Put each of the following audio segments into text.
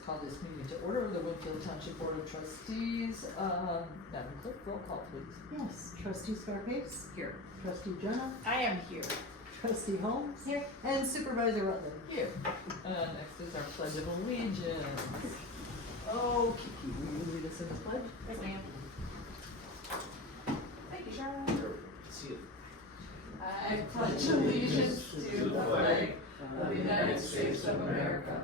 let's call this meeting to order. The Winfield Township Board of Trustees, Madam Clerk, roll call please. Yes, trustee Scarpace, Here. trustee Jenna, I am here. trustee Holmes, Here. and supervisor Rutland. Here. Next is our Pledge of Allegiance. Oh, Kiki, will you lead us in the pledge? Yes, ma'am. Thank you, Sharon. See you. I pledge allegiance to the flag of the United States of America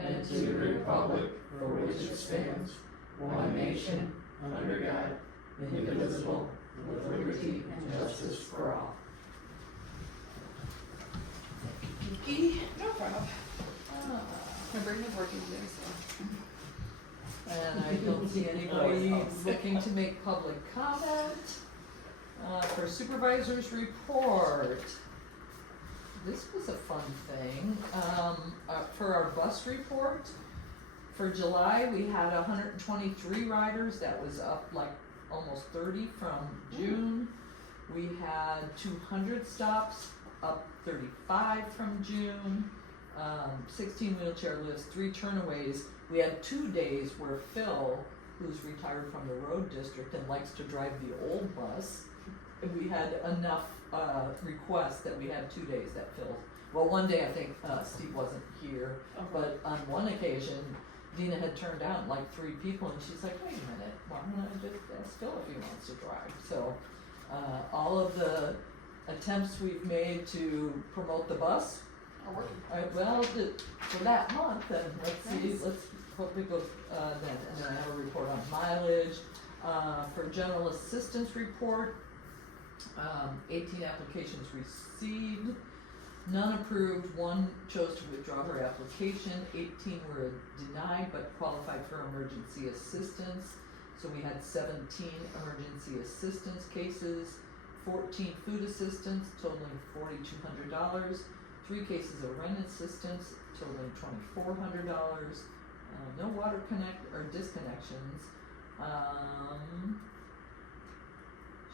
and to the republic for which it stands, one nation, under God, indivisible, with liberty and justice for all. Kiki? No problem. My brain is working today, so. And I don't see anybody looking to make public comment. For supervisor's report, this was a fun thing. For our bus report, for July, we had 123 riders. That was up like almost 30 from June. We had 200 stops, up 35 from June. 16 wheelchair lifts, 3 turnaways. We had 2 days where Phil, who's retired from the road district and likes to drive the old bus, we had enough requests that we had 2 days that filled. Well, one day I think Steve wasn't here, but on one occasion, Dina had turned down like 3 people, and she's like, "Wait a minute, why don't I just ask Phil if he wants to drive?" So, all of the attempts we've made to promote the bus. Well, for that month, and let's see, let's hope it goes then. And then I have a report on mileage. For general assistance report, 18 applications received, none approved, 1 chose to withdraw her application, 18 were denied but qualified for emergency assistance. So we had 17 emergency assistance cases, 14 food assistance totaling $4,200, 3 cases of rent assistance totaling $2,400, no water connect or disconnections.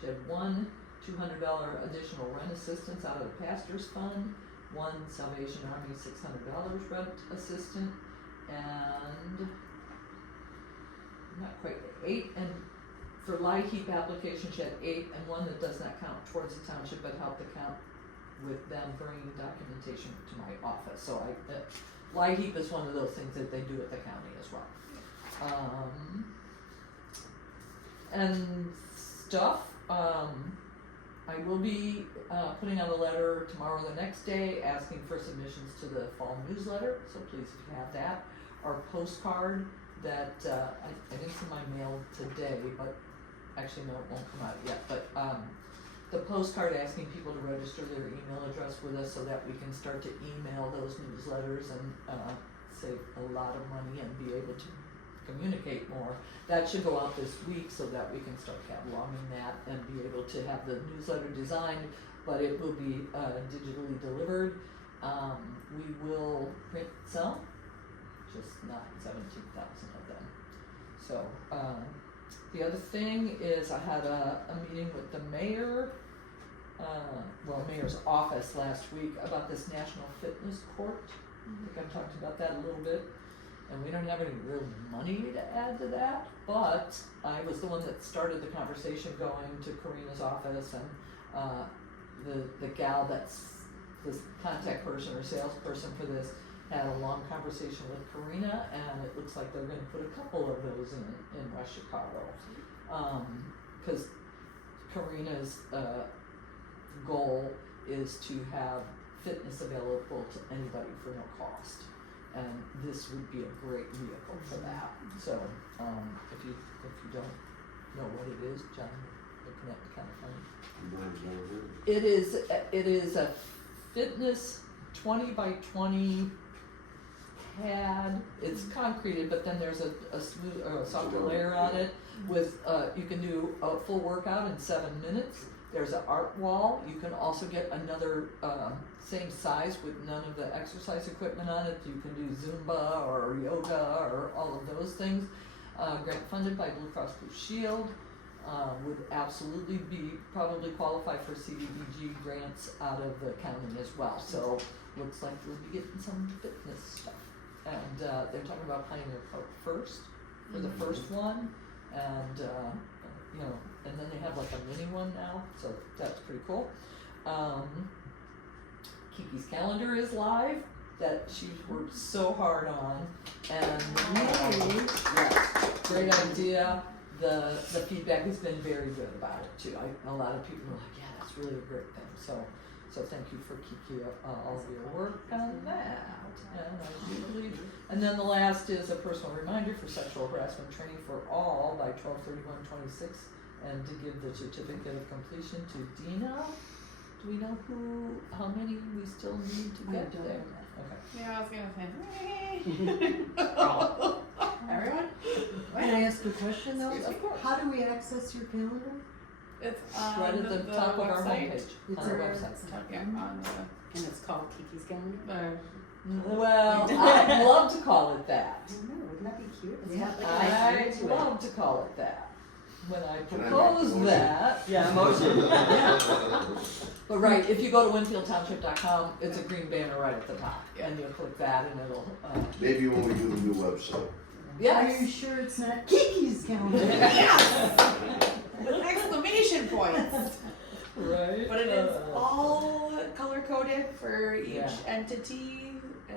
She had 1 $200 additional rent assistance out of the pastor's fund, 1 Salvation Army $600 rent assistant, and not quite 8. And for LIHEAP application, she had 8, and 1 that does not count towards the township but helped the count with them bringing documentation to my office. So LIHEAP is one of those things that they do at the county as well. And stuff. I will be putting out a letter tomorrow or the next day asking for submissions to the fall newsletter, so please if you have that. Our postcard that I didn't see my mail today, but actually no, it won't come out yet, but the postcard asking people to register their email address with us so that we can start to email those newsletters and save a lot of money and be able to communicate more. That should go out this week so that we can start cataloging that and be able to have the newsletter designed, but it will be digitally delivered. We will print some, just not 17,000 of them. So the other thing is I had a meeting with the mayor, mayor's office last week about this National Fitness Court. I think I've talked about that a little bit. And we don't have any real money to add to that, but I was the one that started the conversation going to Karina's office, and the gal that's the contact person or salesperson for this had a long conversation with Karina, and it looks like they're going to put a couple of those in West Chicago, because Karina's goal is to have fitness available to anybody for no cost. And this would be a great vehicle for that. So, if you don't know what it is, John, looking at the kind of funny. It is a fitness 20 by 20 pad. It's concreted, but then there's a smooth or a softer layer on it with you can do a full workout in 7 minutes. There's an art wall. You can also get another same size with none of the exercise equipment on it. You can do Zumba or yoga or all of those things. Grant funded by Blue Cross Blue Shield. Would absolutely probably qualify for CDBG grants out of the county as well. So looks like we'll be getting some fitness stuff. and they're talking about playing their part first for the first one, and you know, and then they have like a mini one now, so that's pretty cool. Kiki's calendar is live, that she worked so hard on, and yes, great idea. The feedback has been very good about it too. A lot of people are like, yeah, that's really a great thing. So thank you for Kiki, all of your work on that. And then the last is a personal reminder for sexual harassment training for all by 12/31/26, and to give the certificate of completion to Dina. Do we know how many we still need to get there? Okay. Yeah, I was gonna say. Everyone? Can I ask a question though? Of course. How do we access your calendar? It's Right on at the top of our website. homepage, It's on our our website. Yeah, on And it's called Kiki's Calendar? the. Well, I'd love to call it that. I don't know, wouldn't that be cute? It's Yeah. got like a nice I'd ring to it. love to call it that. When I Can I make proposed a motion? that, Yeah, motion. but right, if you go to winfieldtownship.com, it's a green banner right at the top, Yeah. and you'll click that, and it'll. Maybe when we do the new website. Are you Yes. sure it's not Kiki's calendar? With exclamation points! Right. But it is all color coded for each Yeah. entity. So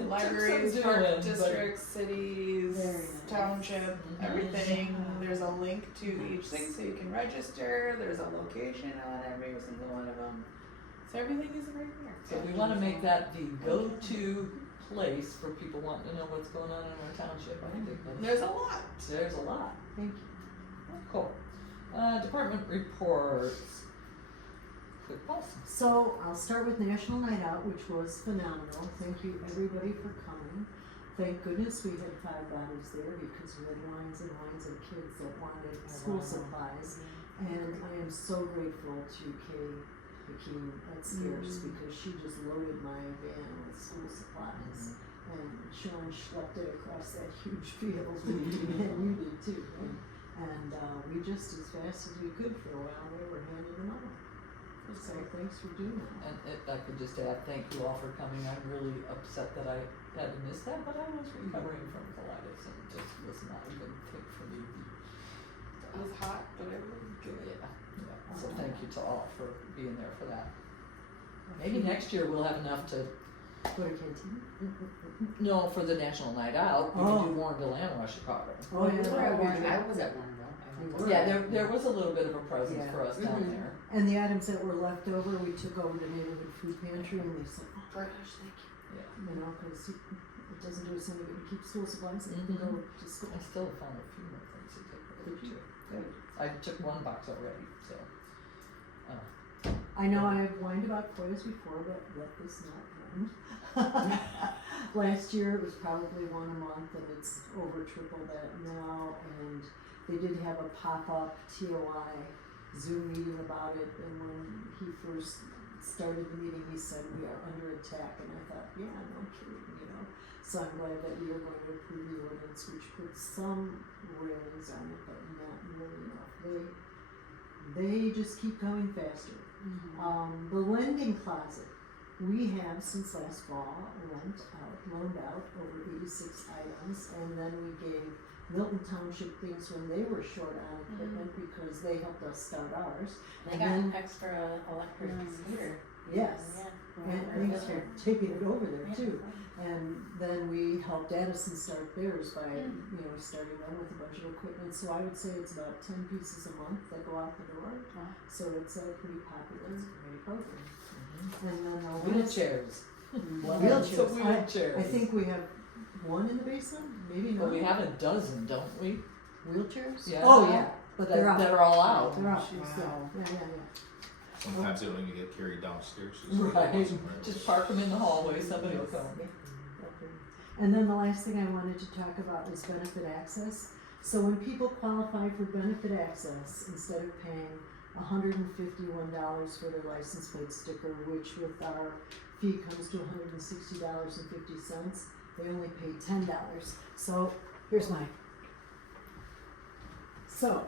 It took libraries, some park doing, but- districts, cities, Very nice. township, Mhm. everything. There's a link to each thing so you can register. There's a location on every single one of them. So everything is right there. So we want to make that the go-to place for people wanting to know what's going on in our township. I think There's a lot. there's a lot. Thank you. Cool. Department reports. Quick pulse. So I'll start with National Night Out, which was phenomenal. Thank you everybody for coming. Thank goodness we had 5 bodies there because we had lines and lines of kids that wanted school supplies. And I am so grateful to Kay Hakeem at Scarce because she just loaded my van with school supplies. And Sean schlepped it across that huge field, and you did too. And we just, as fast as we could for a while, we were handing them out. So thanks for doing that. And if I could just add, thank you all for coming. I'm really upset that I had to miss that, but I was recovering from colitis and it just was not a good thing for me. It was hot, but it was good. Yeah. So thank you to all for being there for that. Maybe next year we'll have enough to, Go to canteen? no, for the National Night Out, we Oh. can do Warrenville and Washington. Oh, yeah. I was at one though. Yeah, there was a little bit of a presence Yeah. for us down there. And the items that were left over, we took over to Neighborhood Food Pantry and they said, oh my gosh, thank you. Yeah. You know, because it doesn't do us any good to keep school supplies and you can go to school. I still found a few more things to take over Did you? too. Good. I took one box already, so. I know I've whined about quotas before, but let this not end. Last year it was probably one a month and it's over triple that now, and they did have a pop-up TOI Zoom meeting about it, and when he first started the meeting he said we are under attack, and I thought, yeah, no kidding, you know. So I'm glad that we are going to approve the ordinance which puts some railings on it, but not nearly enough. They just keep coming faster. The lending closet, we have since last fall loaned out over 86 items, and then we gave Milton Township things when they were short on equipment because they helped us start ours. They And got then- extra electric heater. Yes, and thanks for taking it over there too. And then we helped Addison start theirs by, starting them with a bunch of equipment. So I would say it's about 10 pieces a month that go out the door. Wow. So it's a pretty popular program. Mhm. And then Wheelchairs. Wheelchairs. I think we have one in the basement, maybe Well, not. we have a dozen, don't we? Wheelchairs? Yeah. Oh, yeah, but they're out. That are all out. They're out, Wow. yeah. Sometimes they don't even get carried downstairs. Right. Just park them in the hallway, somebody will come. And then the last thing I wanted to talk about is benefit access. So when people qualify for benefit access, instead of paying $151 for their license plate sticker, which with our fee comes to $160.50, they only pay $10. So here's mine. So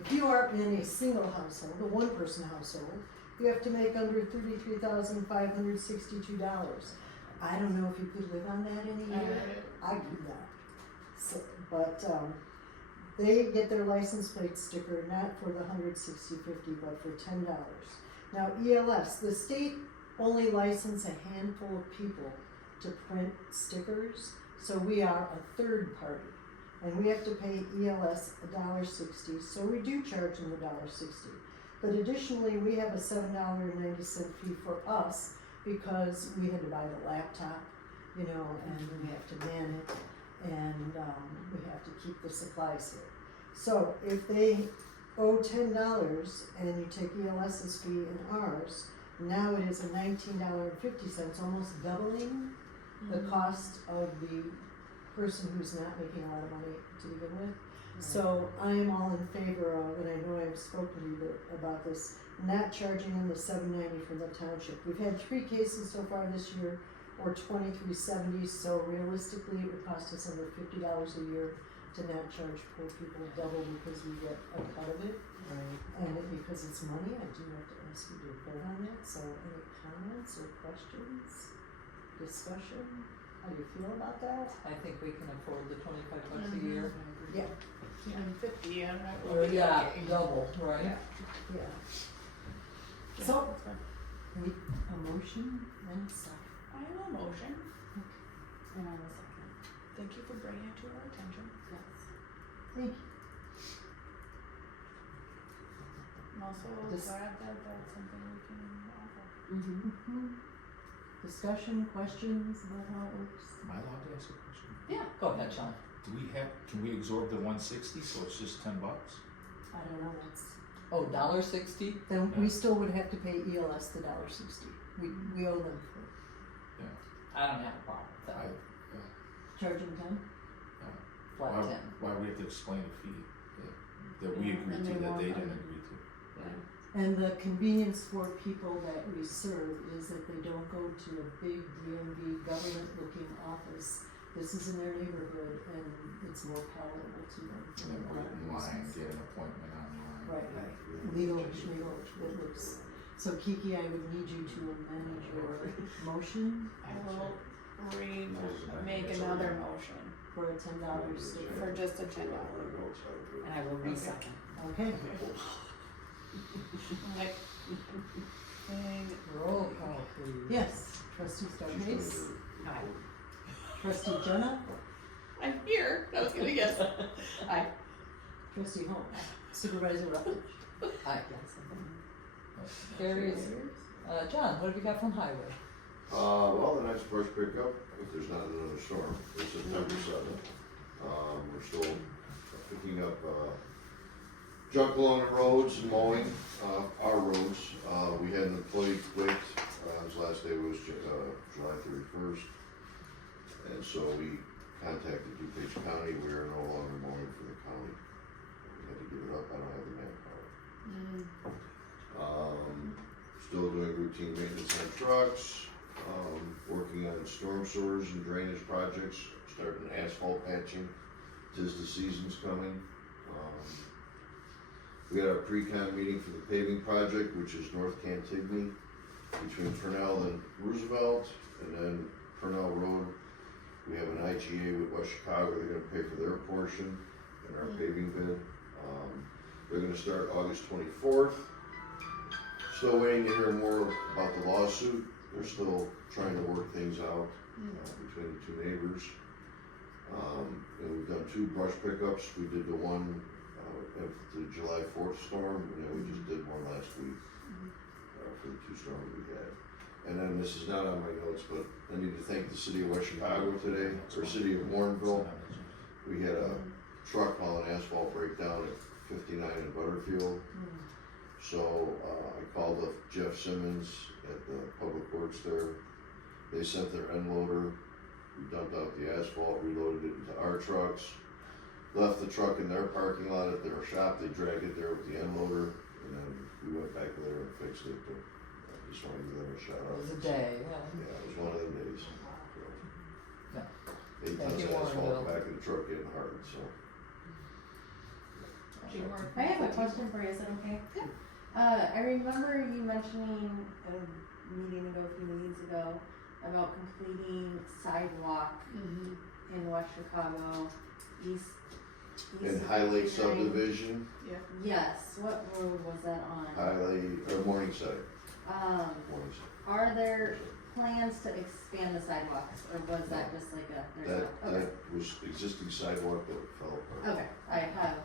if you are in a single household, a one-person household, you have to make under $33,562. I don't know if you could live on that in a year. I do not. So, but, they get their license plate sticker not for the $160.50, but for $10. Now, ELS, the state only license a handful of people to print stickers, so we are a third party. And we have to pay ELS $1.60, so we do charge them $1.60. But additionally, we have a $7.90 fee for us because we had to buy the laptop, you know, and we have to man it, and we have to keep the supplies here. So if they owe $10 and you take ELS's fee and ours, now it is a $19.50, almost doubling the cost of the person who's not making a lot of money to begin with. So I am all in favor of, and I know I've spoken to you about this, not charging them the $7.90 from the township. We've had 3 cases so far this year, or $23.70, so realistically it would cost us under $50 a year to not charge poor people double because we get a cut of it. Right. And because it's money, I do have to ask you to vote on it, so any comments or questions, discussion? How do you feel about that? I think we can afford the $25 a year. Yeah. And 50, and I Or, will be yeah, okay. double, right? Yeah. So, need a motion and a second. I have a motion. And I was second. Thank you for bringing it to our attention. Yes. Thank you. I'm also Just- glad that that's something we can offer. Mm-hmm. Discussion, questions about how it works? Am I allowed to ask a question? Yeah. Go ahead, Sean. Can we absorb the 160, so it's just $10? I don't know, that's, Oh, $1.60? then we still would have to pay ELS the $1.60. We owe them for I don't have a problem with that. charging them. Flat Why, 10. why we have to explain the fee that we agreed And to, they that want they them. didn't agree to? And the convenience for people that we serve is that they don't go to a big DMV government-looking office. This is in their neighborhood, and it's more palatable to them. And then wait in line, get an appointment online. Right, legal, it looks. So Kiki, I would need you to amend your motion I will make another motion for a $10 sticker. for just a $10. And I will re-second. Okay, Like, and Roll call, please. yes, trustee Stokes, Aye. trustee Jenna, I'm here. I was gonna guess. Aye. trustee Holmes, supervisor Rutledge. Aye. Yes. Carries. John, what have you got from highway? Well, the next brush pickup, if there's not another storm, is September 7th. We're still picking up, junk along the roads and mowing, our roads. We had an employee quit, his last day was, July 31st. And so we contacted DuPage County, we are no longer mowing for the county. We had to give it up, I don't have the manpower. Still doing routine maintenance on trucks, working on storm sewers and drainage projects, starting asphalt patching, 'tis the season's coming. We had our pre-con meeting for the paving project, which is North Cantigny, between Purnell and Roosevelt, and then Purnell Road. We have an IGA with West Chicago, they're gonna pay for their portion in our paving bid. They're gonna start August 24th. Still waiting to hear more about the lawsuit. They're still trying to work things out between the 2 neighbors. And we've done 2 brush pickups. We did the one after the July 4th storm, and then we just did one last week for the 2 storms we had. And then this is not on my notes, but I need to thank the city of West Chicago today, or city of Warrenville. We had a truck hauling asphalt breakdown at 59 in Butterfield. So I called up Jeff Simmons at the Public Works there. They sent their end loader. We dumped out the asphalt, reloaded it into our trucks, left the truck in their parking lot at their shop. They dragged it there with the end loader, and then we went back there and fixed it. But I just wanted to give them a shout It out. was a day, yeah. Yeah, it was one of them days. Yeah. 8 Thank tons you, of asphalt Warrenville. back in the truck getting hard, so. I have a question for you, is that okay? Yeah. I remember you mentioning a meeting ago, a few meetings ago, about completing sidewalk in West Chicago, east. In of High Lake 59. subdivision, Yes, what road was that on? High Lake, or Morningside, Um, Morningside. are there plans to expand the sidewalks, or was that just like a, there's That, not, okay, that was existing sidewalk that fell apart. okay, I have.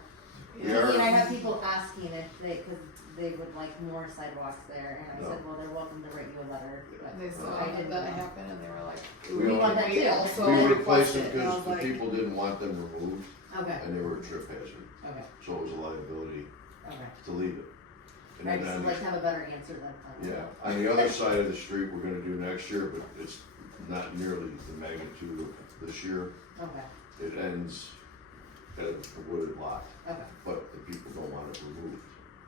We I mean, I are, have people asking if they, cause they would like more sidewalks there, and I said, No. well, they're welcome to write you a letter, but And they saw I didn't that know. happen and they were like, We want that we too. also we replaced requested, them and I because was the like, people didn't want them removed, Okay, and they were a trip hazard, okay, so it was a liability okay. to leave it. And I then just on would the- like to have a better answer than. Yeah, on the other side of the street, we're gonna do next year, but it's not nearly the magnitude of this year. Okay, It ends at a wooded lot, okay, but the people don't want it removed,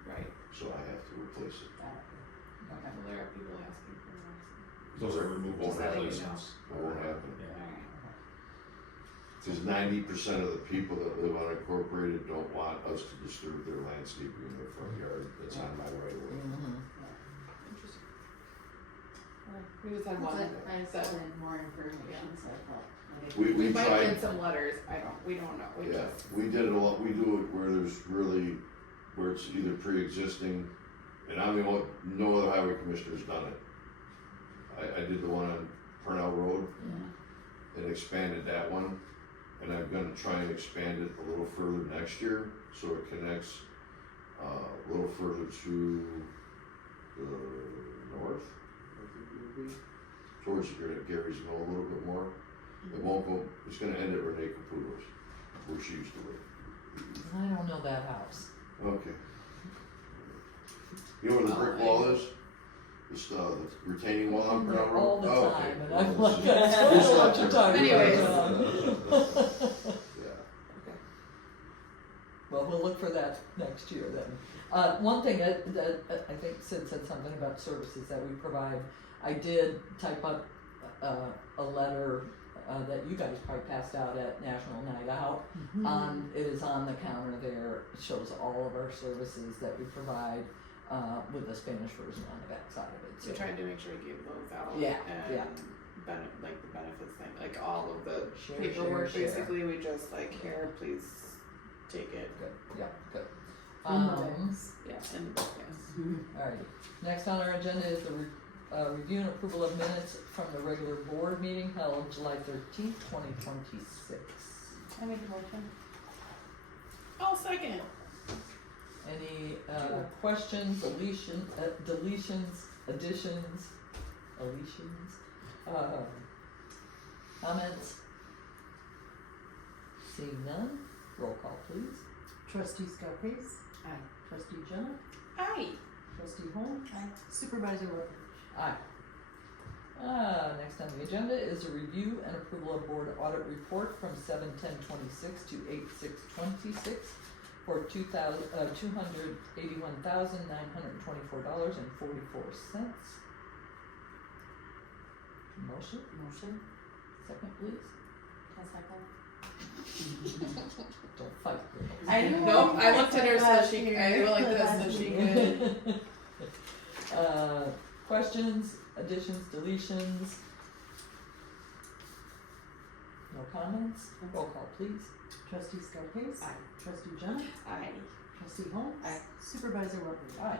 right, so I have to replace it. got it. Okay. well, there are people asking for more. Those are removable Won't happen. replacements. It won't happen. Yeah. Cause 90% of the people that live unincorporated don't want us to disturb their landscaping in their front yard, that's on my right of way. Interesting. Alright, we just had one. But I just that- wanted more information, so I thought. maybe- We might tried, get some letters, we don't know, we yeah, just. we did it a lot, we do it where there's really, where it's either pre-existing, and I'm the only, no other highway commissioner's done it. I did the one on Purnell Road and expanded that one, and I'm gonna try and expand it a little further next year, so it connects, a little further to the north, I think it would be, towards Gary's Mill a little bit more. It won't go, it's gonna end at Renee Caputo's, where she used to live. I don't know that house. Okay. You know where the brick wall is? It's, the retaining wall on I'm Purnell there Road? all the Oh, time, okay. and I'm Well, like, this I is- don't know what you're talking Anyways. about. Yeah. Well, we'll look for that next year then. One thing that I think Sid said something about services that we provide. I did type up a letter that you guys probably passed out at National Night Out. It is on the counter there. It shows all of our services that we provide with the Spanish version on the back side of it. We tried to make sure we gave those out. Yeah, And yeah. like the benefits thing, like all of the Share, paperwork, share, share. basically, we just like, here, please take it. Good, yeah, good. Yeah, and, yes. Alright, next on our agenda is the review and approval of minutes from the regular board meeting held July 13th, 2026. I make a motion. I'll second. Any questions, deletions, additions, comments? Seeing none, roll call please. Trustee Scarpace? Aye. Trustee Jenna? Aye. Trustee Holmes? Aye. Supervisor Rutherford? Aye. Next on the agenda is a review and approval of board audit report from 7/10/26 to 8/6/26 for $281,924.44. Motion, Motion. second please. A second. Don't fight. I know. Nope, I looked at her so Last she, year. I go like this so she could. Questions, additions, deletions? No comments? Roll call please. Trustee Scarpace? Aye. Trustee Jenna? Aye. Trustee Holmes? Aye. Supervisor Rutherford? Aye.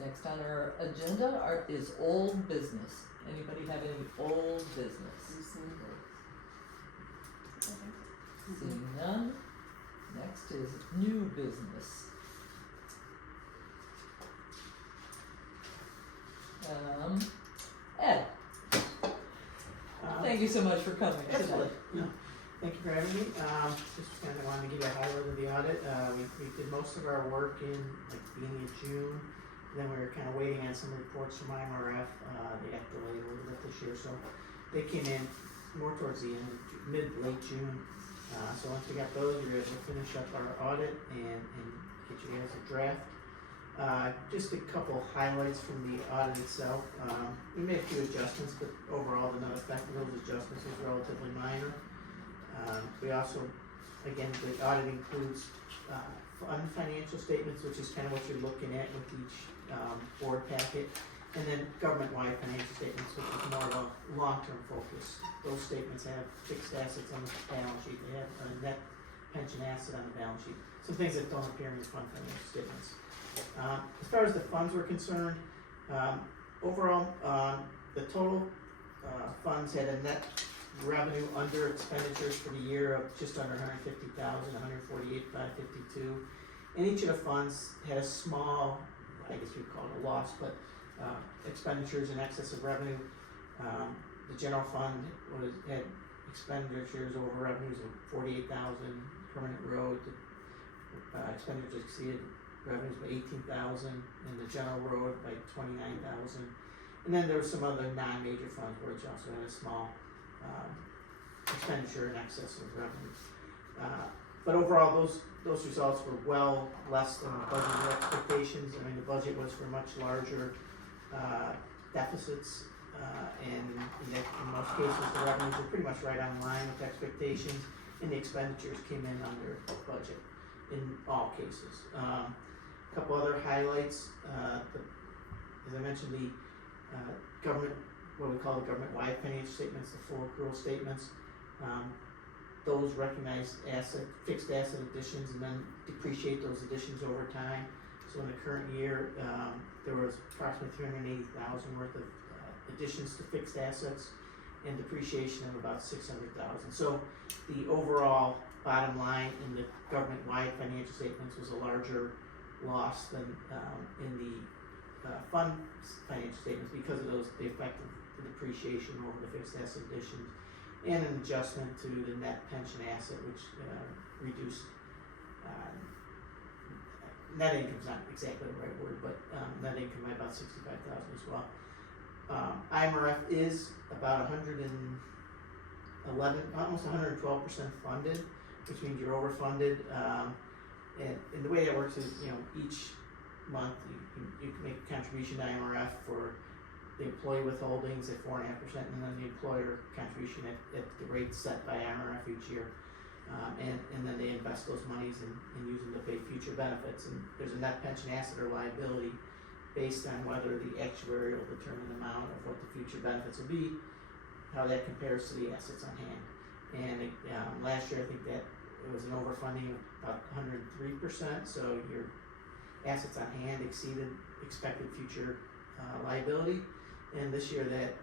Next on our agenda is old business. Anybody have any old business? Seeing none. Next is new business. Ed, thank you so much for coming tonight. Excellent. No, thank you for having me. Just kind of wanted to give you a highlight of the audit. We did most of our work in like beginning of June. Then we were kind of waiting on some reports from IMRF. They got delayed a little bit this year, so they came in more towards the end, late June. So once we got those, we were able to finish up our audit and get you guys a draft. Just a couple highlights from the audit itself. We made a few adjustments, but overall the net effect of those adjustments was relatively minor. We also, again, the audit includes fund financial statements, which is kind of what you're looking at with each board packet. And then government-wide financial statements, which is more of a long-term focus. Those statements have fixed assets on the balance sheet, they have a net pension asset on the balance sheet, some things that don't appear in your fund financial statements. As far as the funds were concerned, overall, the total funds had a net revenue under expenditures for the year of just under 150,000, 148,552. And each of the funds had a small, I guess you'd call it a loss, but expenditures in excess of revenue. The general fund had expenditures over revenues of 48,000. Permanent road expenditures exceeded revenues by 18,000, and the general road by 29,000. And then there were some other non-major funds which also had a small expenditure in excess of revenues. But overall, those results were well less than the budgeted expectations. I mean, the budget was for much larger deficits, and in most cases, the revenues were pretty much right on line with expectations, and the expenditures came in under budget in all cases. A couple other highlights, as I mentioned, the government, what we call the government-wide financial statements, the full accrual statements, those recognize fixed asset additions and then depreciate those additions over time. So in the current year, there was approximately 380,000 worth of additions to fixed assets and depreciation of about 600,000. So the overall bottom line in the government-wide financial statements was a larger loss than in the fund financial statements because of the effect of the depreciation over the fixed asset additions, and an adjustment to the net pension asset, which reduced net income is not exactly the right word, but net income by about 65,000 as well. IMRF is about 111, almost 112% funded, which means you're overfunded. And the way that works is, each month you can make a contribution to IMRF for the employee withholdings at 4.5%, and then the employer contribution at the rate set by IMRF each year. And then they invest those monies and use them to pay future benefits. And there's a net pension asset or liability based on whether the actuary will determine the amount of what the future benefits will be, how that compares to the assets on hand. And last year I think that it was an overfunding of about 103%, so your assets on hand exceeded expected future liability. And this year that,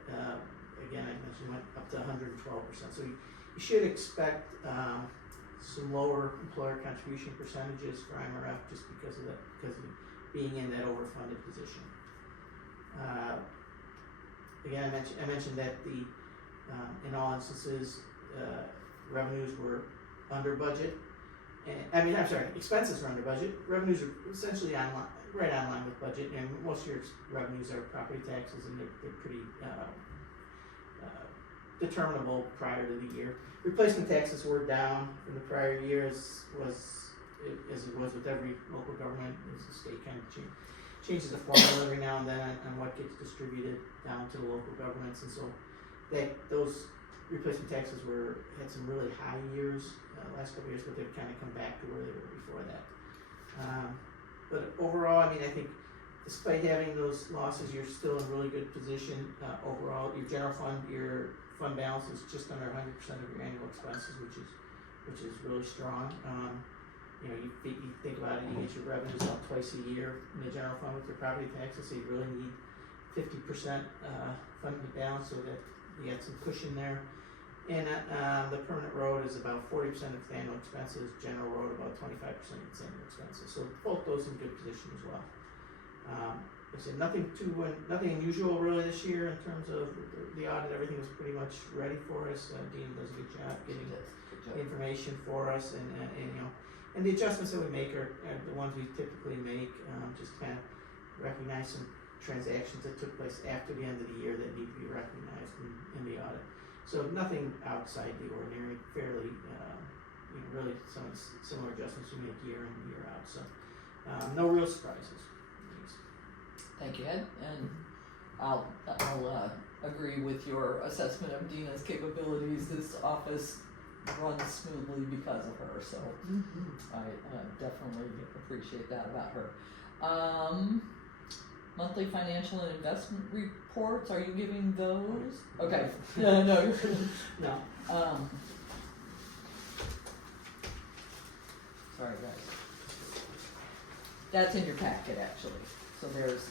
again, I mentioned, went up to 112%. So you should expect some lower employer contribution percentages for IMRF just because of being in that overfunded position. Again, I mentioned that in all instances, revenues were under budget. Expenses were under budget. Revenues are essentially right on line with budget, and most of your revenues are property taxes, and they're pretty determinable prior to the year. Replacement taxes were down from the prior year, as it was with every local government, as the state kind of changes the formula every now and then on what gets distributed down to the local governments, and so those replacement taxes had some really high years last couple of years, but they've kind of come back to where they were before that. But overall, I think despite having those losses, you're still in a really good position. Overall, your general fund, your fund balance is just under 100% of your annual expenses, which is really strong. You think about it, you get your revenues up twice a year in the general fund with your property taxes, so you really need 50% funded balance so that you get some cushion there. And the permanent road is about 40% of its annual expenses, general road about 25% of its annual expenses. So both those in good position as well. I said nothing unusual really this year in terms of the audit. Everything was pretty much ready for us. Dean does a good job getting information for us, and the adjustments that we make are the ones we typically make. Just kind of recognize some transactions that took place after the end of the year that need to be recognized in the audit. So nothing outside the ordinary, fairly, really some similar adjustments we make year in and year out. So no real surprises. Thank you, Ed, and I'll agree with your assessment of Dina's capabilities. This office runs smoothly because of her, so I definitely appreciate that about her. monthly financial and investment reports, are you giving those? Okay, no, No. Sorry guys. That's in your packet actually, so there is,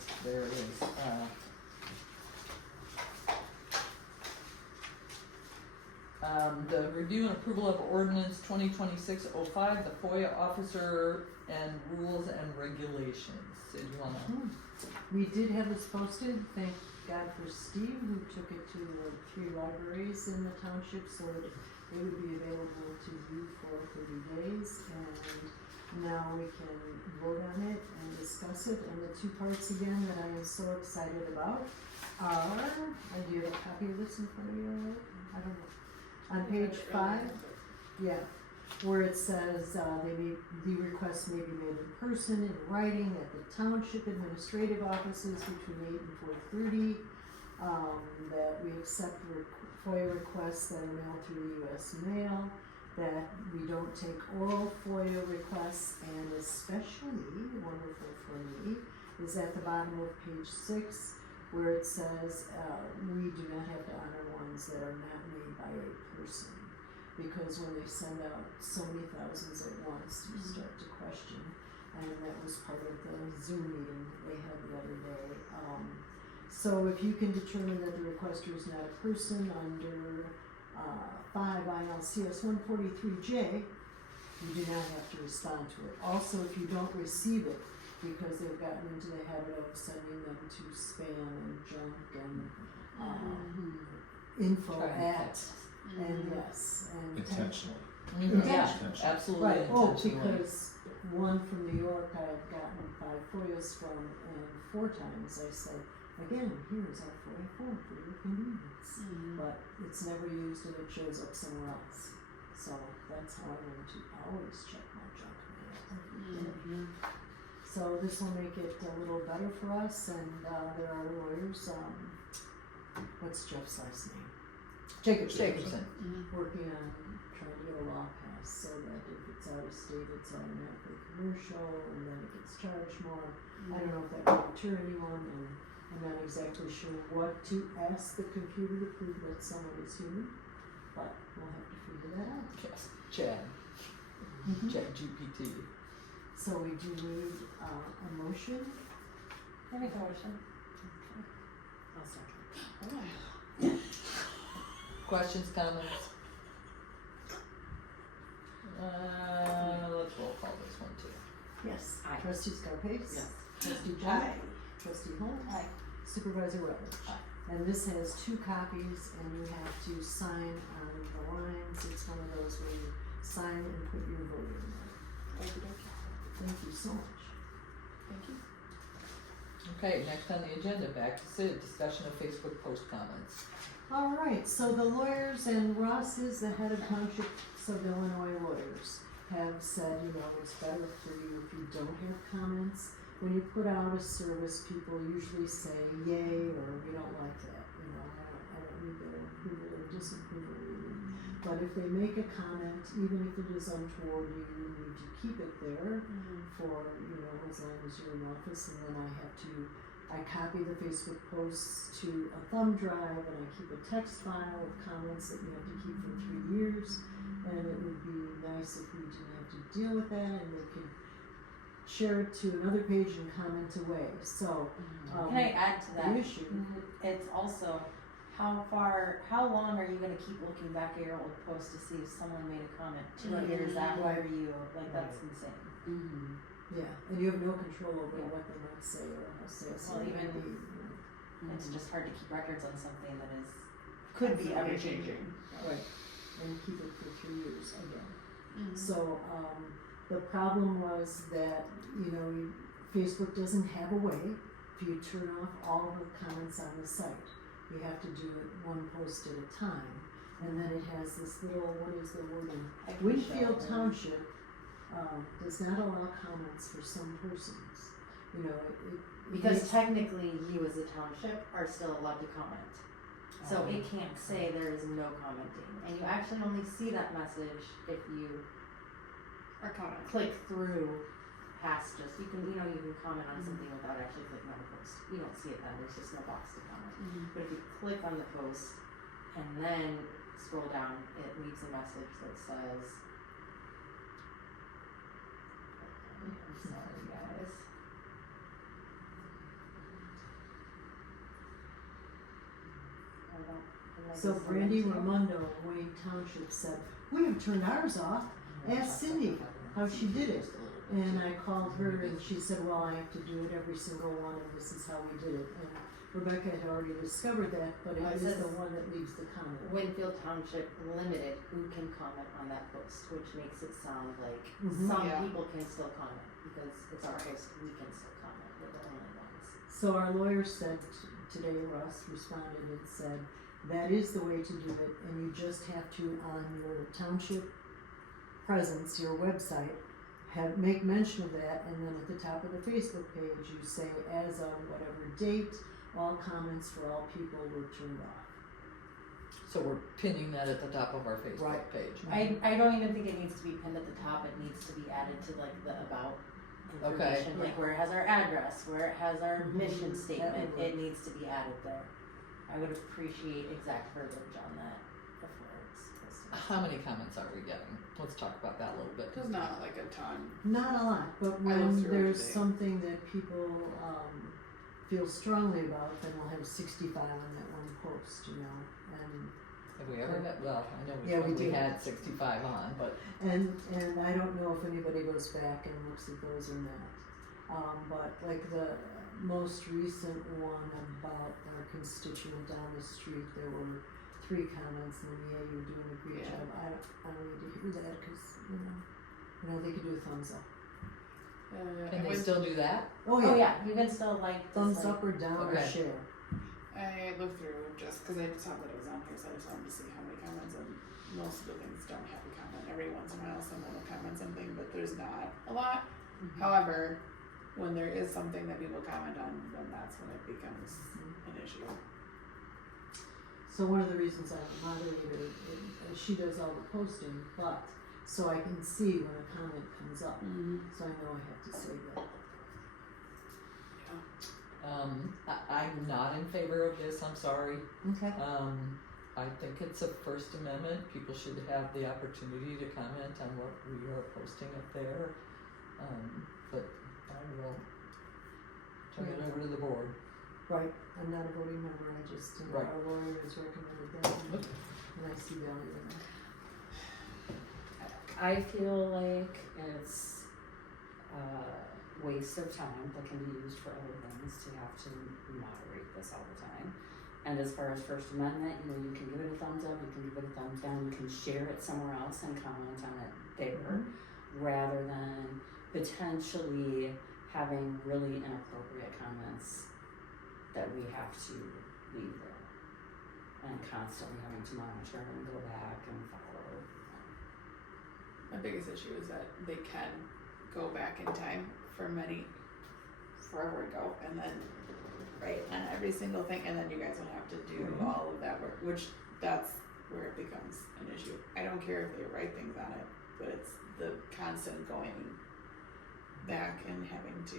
the review and approval of ordinance 2026-05, the FOIA officer and rules and regulations. So do you wanna? We did have this posted, thank God for Steve, who took it to the 3 libraries in the township, so that it would be available to you for 30 days, and now we can vote on it and discuss it, and the 2 parts again that I am so excited about are, do you have a copy of this in front of you? I don't know. On page 5, yeah, where it says, the request may be made in person, in writing, at the township administrative offices between 8 and 4:30. That we accept FOIA requests that are mailed through the US mail, that we don't take oral FOIA requests, and especially wonderful for me is at the bottom of page 6, where it says, we do not have to honor ones that are not made by a person. Because when they send out so many thousands at once, you start to question. And that was part of the Zoom meeting they had the other day. So if you can determine that the requester is not a person under 5 ILCS 143J, you do not have to respond to it. Also, if you don't receive it, because they've gotten into the habit of sending them to spam and junk and info at, and yes, and Intentionally. Yeah, Intentionally. absolutely right. Oh, intentionally. because one from New York I've gotten 5 FOIAs from, and 4 times I said, again, here is our FOIA form for your convenience. But it's never used and it shows up somewhere else. So that's how I learned to always check my junk mail. So this will make it a little better for us, and there are lawyers, what's Jeff's last name? Jacobson. Working on trying to get a law passed so that if it's out of state, it's automatically commercial, and then it gets charged more. I don't know if that will deter anyone, and I'm not exactly sure what to ask the computer to prove that someone is human, but we'll have to figure that out. Yes, Chad. Chad GPT. So we do need a motion. I make a motion. I'll second. Questions, comments? Let's roll call this one too. Yes. Aye. Trustee Scarpace? Yes. Trustee Aye. Jack? Trustee Holmes? Aye. Supervisor Weber? Aye. And this has 2 copies, and you have to sign on the lines. It's one of those where you sign and put your vote in there. Thank you so much. Thank you. Okay, next on the agenda, back to Sid, discussion of Facebook post comments. All right, so the lawyers, and Ross is the head of Townships of Illinois lawyers, have said, it's better for you if you don't have comments. When you put out a service, people usually say yay or we don't like that. I don't need their approval or disapproval even. But if they make a comment, even if it is untoward, you need to keep it there for, as long as you're in office, and then I copy the Facebook posts to a thumb drive, and I keep a text file of comments that you have to keep for 3 years, and it would be nice if we didn't have to deal with that, and they could share it to another page and comment away. So, Can I add to the that? issue, It's also how long are you gonna keep looking back at your old post to see if someone made a comment 2 years after you, that's insane. yeah, and you have no control over what they might say or how say Well, even- maybe, It's just hard to keep records on something that could be ever changing. right, and keep it for 3 years again. So, the problem was that, Facebook doesn't have a way for you to turn off all of the comments on the site. You have to do it one post at a time, and then it has this little, what is the wording? Winfield Township, does not allow comments for some persons. Because technically you as a township are still allowed to comment. So it can't say there is no commenting. And you actually only see that message if you Or comment. click through past just, you can comment on something without actually clicking on the post. You don't see it then, there's just no box to comment. But if you click on the post and then scroll down, it leaves a message that says, sorry guys. So Brandy Raimondo, Wayne Township said, we have turned ours off. Ask Cindy how she did it. And I called her and she said, well, I have to do it every single one and this is how we did it. And Rebecca had already discovered that, but it is the one that leaves the comment. Winfield Township Limited, who can comment on that post, which makes it sound like some people can still comment because it's our post, we can still comment, we're the only ones. So our lawyer said today, Russ responded and said, that is the way to do it, and you just have to, on your township presence, your website, make mention of that, and then at the top of the Facebook page, you say, as of whatever date, all comments for all people were turned off. So we're pinning that at the top of our Facebook page. I don't even think it needs to be pinned at the top, it needs to be added to like the about information, like where it has our address, where it has our mission statement, it needs to be added there. I would appreciate exact verbiage on that before it's posted. How many comments are we getting? Let's talk about that a little bit. There's not like a ton. Not a lot, but I looked when through it there's today. something that people feel strongly about, then we'll have 65 on that one post, you know, and Have we ever had, well, I know Yeah, we we did. had 65 on, but and I don't know if anybody goes back and looks at those or not. But like the most recent one about our constituent down the street, there were 3 comments, and yeah, you're doing a great Yeah. job. I don't need to hear that because you know they could do a thumbs up. can they still do that? Oh Oh yeah, yeah, you can still like thumbs up or down or Okay. share. I looked through just because I saw that it was on here, so I just wanted to see how many comments, and most of the things don't have a comment. Every once in a while someone will comment something, but there's not a lot. However, when there is something that people comment on, then that's when it becomes an issue. So one of the reasons I'm a moderator is she does all the posting, but so I can see when a comment comes up, so I know I have to say that. I'm not in favor of this, I'm sorry. Okay. I think it's a First Amendment, people should have the opportunity to comment on what we are posting up there. But I will turn it over to the board. Right, I'm not a voting member, I just, Right. our lawyer has recommended that, and I see value in that. I feel like it's a waste of time that can be used for other things to have to moderate this all the time. And as far as First Amendment, you can give it a thumbs up, you can give it a thumbs down, you can share it somewhere else and comment on it there, rather than potentially having really inappropriate comments that we have to leave there. And constantly having to monitor and go back and follow. My biggest issue is that they can go back in time for forever ago, and then on every single thing, and then you guys will have to do all of that work, which that's where it becomes an issue. I don't care if they write things on it, but it's the constant going back and having to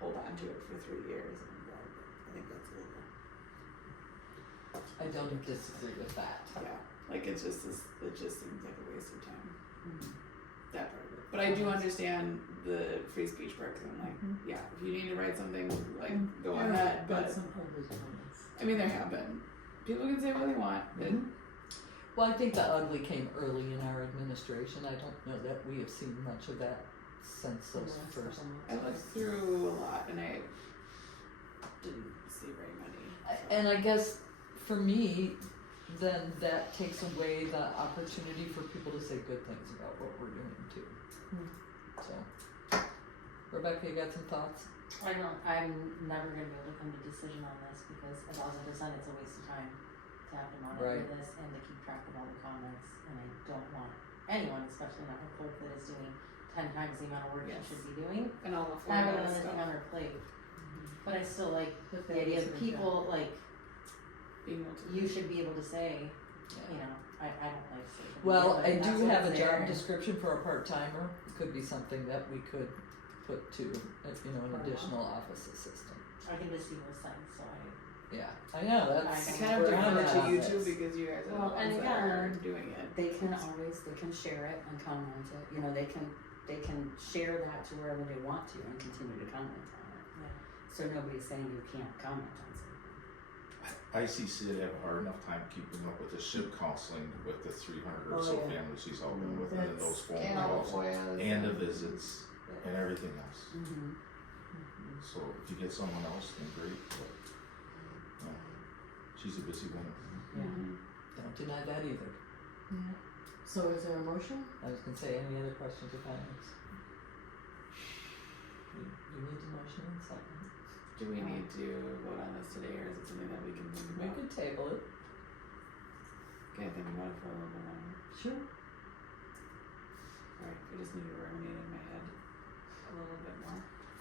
hold on to it for 3 years, and I think that's illegal. I don't disagree with that. Yeah, like it just seems like a waste of time. That part of it. But I do understand the free speech part, because I'm like, yeah, if you need to write something, like, go ahead, but some ugly comments. I mean, there have been. People can say what they want, but Well, I think the ugly came early in our administration, I don't know that we have seen much of that since those first. I looked through a lot and I didn't see very many. And I guess for me, then that takes away the opportunity for people to say good things about what we're doing too. So, Rebecca, you got some thoughts? I'm never gonna be able to come to a decision on this because as I said, it's a waste of time to have to monitor this and to keep track of all the comments, and I don't want anyone, especially not a clerk that is doing 10 times the amount of work she should be doing, And all the having format another stuff. thing on her plate. But I still like But the that idea is of her people, job. like, Being able to. you should be able to say, you know, I don't like social media, Well, but I that's do what's have a job there. description for a part-timer, it could be something that we could put to, an additional office assistant. I can just see both sides, so Yeah, I know, that's. I I kind of where I'm defer at to on you this. two because you guys are Well, the and ones that are again, doing it. they can share it and comment it, they can share that to wherever they want to and continue to comment on it. Yeah. So nobody's saying you can't comment on something. I see Sid have a hard enough time keeping up with the ship counseling with the 300 or so Oh, yeah. families she's all been with, and then those phone And all the calls, FOIAs. and the visits, and everything else. Mm-hmm. So if you get someone else, then great, but, she's a busy woman. Yeah. Mhm. Don't deny that either. So is there a motion? I was gonna say, any other questions or comments? You need a motion and second. Do we need to vote on this today, or is it something that we can think We about? could table it. Okay, think about it for a little bit longer. Sure. Alright, I just need to ruminate in my head a little bit more,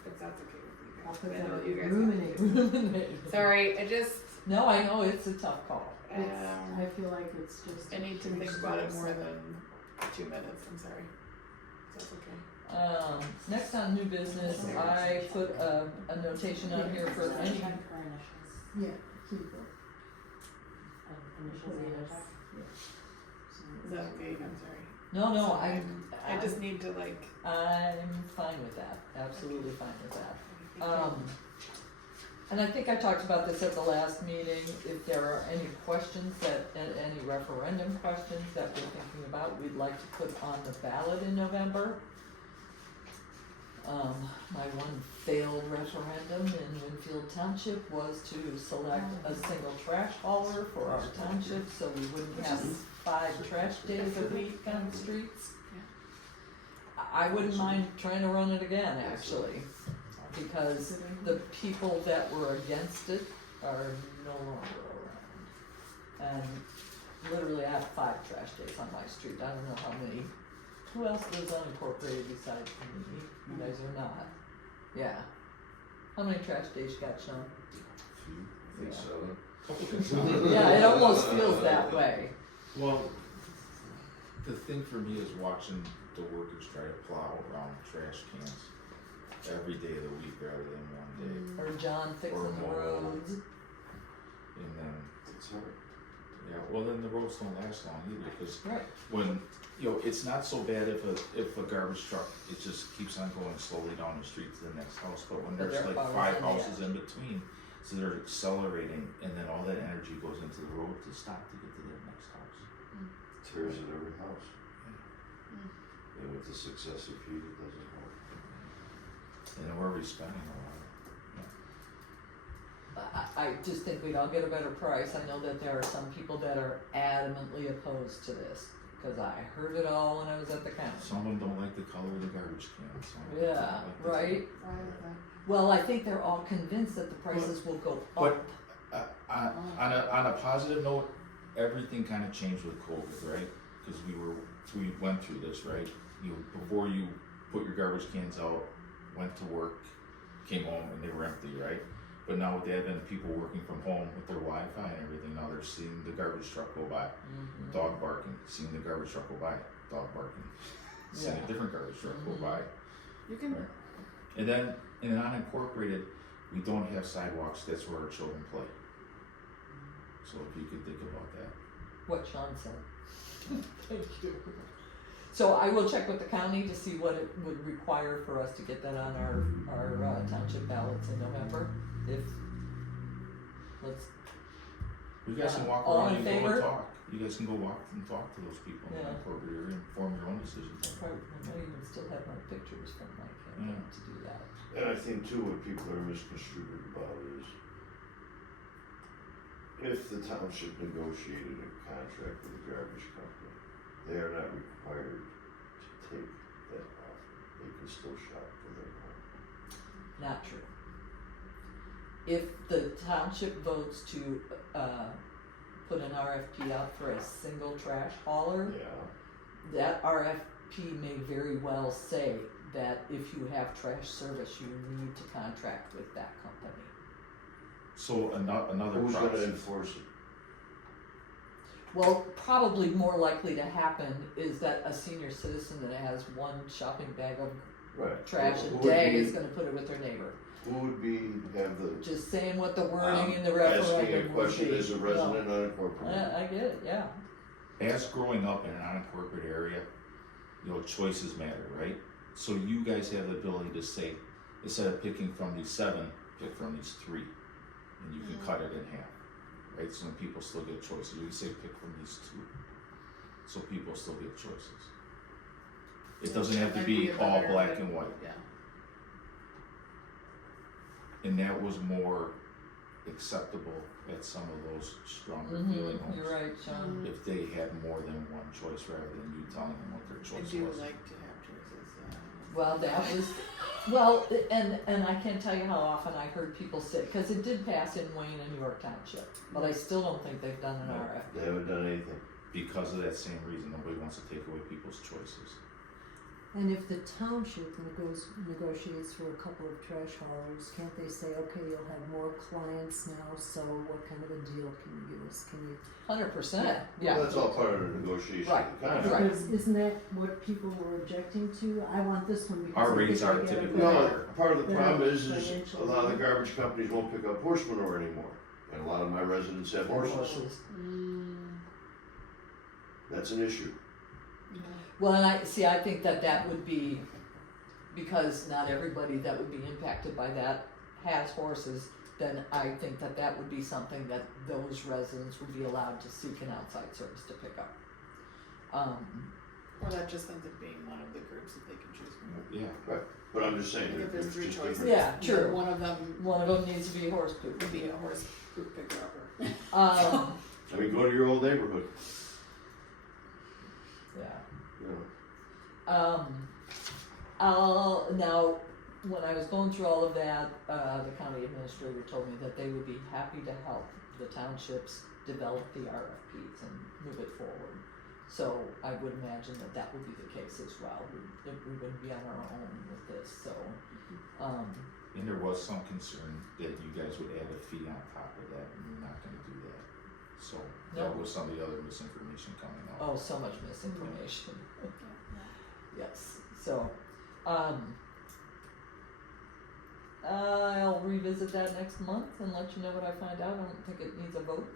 if that's okay with you guys. I'll put I that know on you guys ruminate. have to. Sorry, I just, No, I know, it's a tough call. I feel like it's just. I need to think about it more than 2 minutes, I'm sorry. If that's okay. Next on new business, I put a notation on here for any, Check for initials. Yeah, keep it. Initials and a check. Is that okay? I'm sorry. no, I just need to like. I'm fine with that, absolutely fine with that. And I think I talked about this at the last meeting, if there are any questions any referendum questions that we're thinking about, we'd like to put on the ballot in November. My one failed referendum in Winfield Township was to select a single trash hauler for our township, so we wouldn't have 5 trash days a week on the streets. I wouldn't mind trying to run it again, actually, because the people that were against it are no longer around. And literally I have 5 trash days on my street, I don't know how many. Who else lives unincorporated besides me? You guys are not. Yeah. How many trash days you got, Sean? Few, I think Yeah. 7. Yeah, it almost feels that way. Well, the thing for me is watching the workers try to plow around trash cans every day of the week rather than one day. Or John fixing Or the mow. roads. And then, It's hard. yeah, well then the roads don't last long either, because Right. when, it's not so bad if a garbage truck, it just keeps on going slowly down the street to the next house, but when But there's they're like always 5 in the houses in between, so they're accelerating, and then all that energy goes into the road to stop to get to their next house. Tears at every house. And with the successive heat, it doesn't help. And then we're already spending a lot. I just think we'd all get a better price. I know that there are some people that are adamantly opposed to this, because I heard it all when I was at the county. Some of them don't like the color of the garbage can, some of them Yeah, don't like the right? Well, I think they're all convinced that the prices will go but- up. On a positive note, everything kind of changed with COVID, right? Because we went through this, right? Before you put your garbage cans out, went to work, came home and they were empty, right? But now with the advent of people working from home with their Wi-Fi and everything, now they're seeing the garbage truck go by, Mhm. dog barking, seeing the garbage truck go by, dog barking, seeing Yeah. a different garbage truck go Mhm. by. You can. Right. And then in an unincorporated, we don't have sidewalks, that's where our children play. So if you could think about that. What Sean said. Thank you. So I will check with the county to see what it would require for us to get that on our township ballots in November. You guys can walk All around in and go favor? and talk. You guys can go walk and talk to those people in Yeah. the unincorporated area and form your own decisions. I might even still have my pictures from my campaign to do that. And I think too, what people are misconstrued about is if the township negotiated a contract with a garbage company, they are not required to take that offer. They can still shop for their home. Not true. If the township votes to put an RFP out for a single trash hauler, Yeah, that RFP may very well say that if you have trash service, you need to contract with that company. So another who's gonna process. enforce it? Well, probably more likely to happen is that a senior citizen that has one shopping bag of Right. trash Who a would day be- is gonna put it with their neighbor. Who would have the, Just saying what the wording in the asking a referendum would question be. as a resident unincorporated? No, I get it, yeah. As growing up in an unincorporated area, you know, choices matter, right? So you guys have the ability to say, instead of picking from these 7, pick from these 3, and you can cut it in half, right? So then people still get choices. You can say pick from these 2, so people still get choices. It doesn't have to Might be a all better- black and white. Yeah. And that was more acceptable at some of those stronger feeling homes. You're right, Sean. If they had more than one choice rather than you telling them what their I choice do was. like to have choices, yeah. Well, that was, well, and I can't tell you how often I heard people say, cause it did pass in Wayne and York Township, but I still don't think they've done an No. RFP. They haven't done anything. Because of that same reason, nobody wants to take away people's choices. And if the township negotiates for a couple of trash haulers, can't they say, okay, you'll have more clients now, so what kind of a deal can you give us? Can you? 100%, yeah. Well, that's all part of the negotiation. Right, of the contract. right. Because isn't that what people were objecting to? I want this one because Our I rates think I are get a typically better- No, higher. part of the Better problem is financial a lot of the deal. garbage companies won't pick up horse manure anymore. And a lot of my residents have horses. Horses. That's an issue. Well, and I think that would be, because not everybody that would be impacted by that has horses, then I think that would be something that those residents would be allowed to seek an outside service to pick up. Or that just ends up being one of the groups that they can choose from. Yeah. But I'm just saying, Like if there's there's 3 just choices. different. Yeah, true. One of them One of them needs to be horse poop. would be a horse poop picker upper. I mean, go to your old neighborhood, Yeah. you know. Now, when I was going through all of that, the county administrator told me that they would be happy to help the townships develop the RFPs and move it forward. So I would imagine that would be the case as well. We wouldn't be on our own with this, so, And there was some concern that you guys would add a fee on top of that, and you're not gonna do that. So that No. was some of the other misinformation coming out. oh, so much misinformation. Yes, so, I'll revisit that next month and let you know what I find out. I don't think it needs a vote.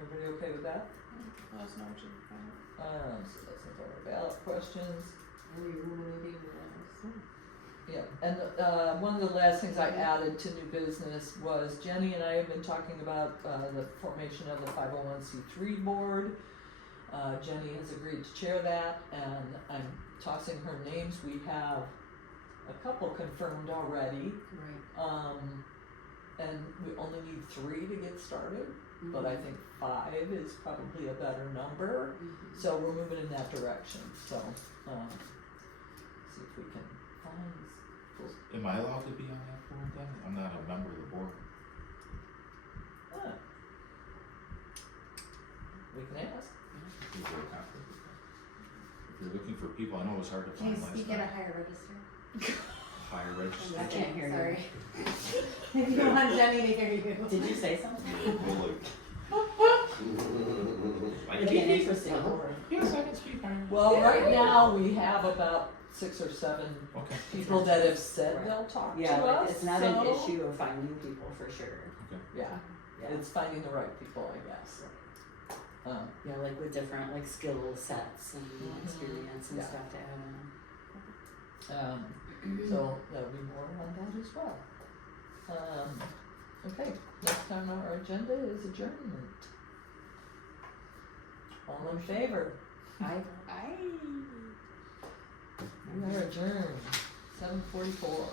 Everybody okay with that? Let us know what you find. So that's the voter ballot questions. Are you ruminating that? Yeah, and one of the last things I added to new business was Jenny and I have been talking about the formation of the 501c3 board. Jenny has agreed to chair that, and I'm tossing her names. We have a couple confirmed already, Right. and we only need 3 to get started, but I think 5 is probably a better number. So we're moving in that direction, so, see if we can find those. Am I allowed to be on that board then? I'm not a member of the board. Ah. We can ask. Is there a conflict with that? If you're looking for people, I know it was hard to Can you find last speak at a time. higher register? Higher register. I can't hear you. Sorry. You don't want Jenny to hear you. Did you say something? Like, It'd be an interesting board. yes, I can speak higher. Well, right now, we have about 6 or 7 Okay. people that have said they'll talk to Yeah, like, us, it's not an so- issue of finding people for sure. Yeah, Yeah. it's finding the right people, I guess. Yeah, like with different like skill sets and experience and Yeah. stuff to add in. So there'll be more on that as well. Okay, next on our agenda is adjournment. All in favor? I We are adjourned, 7:44.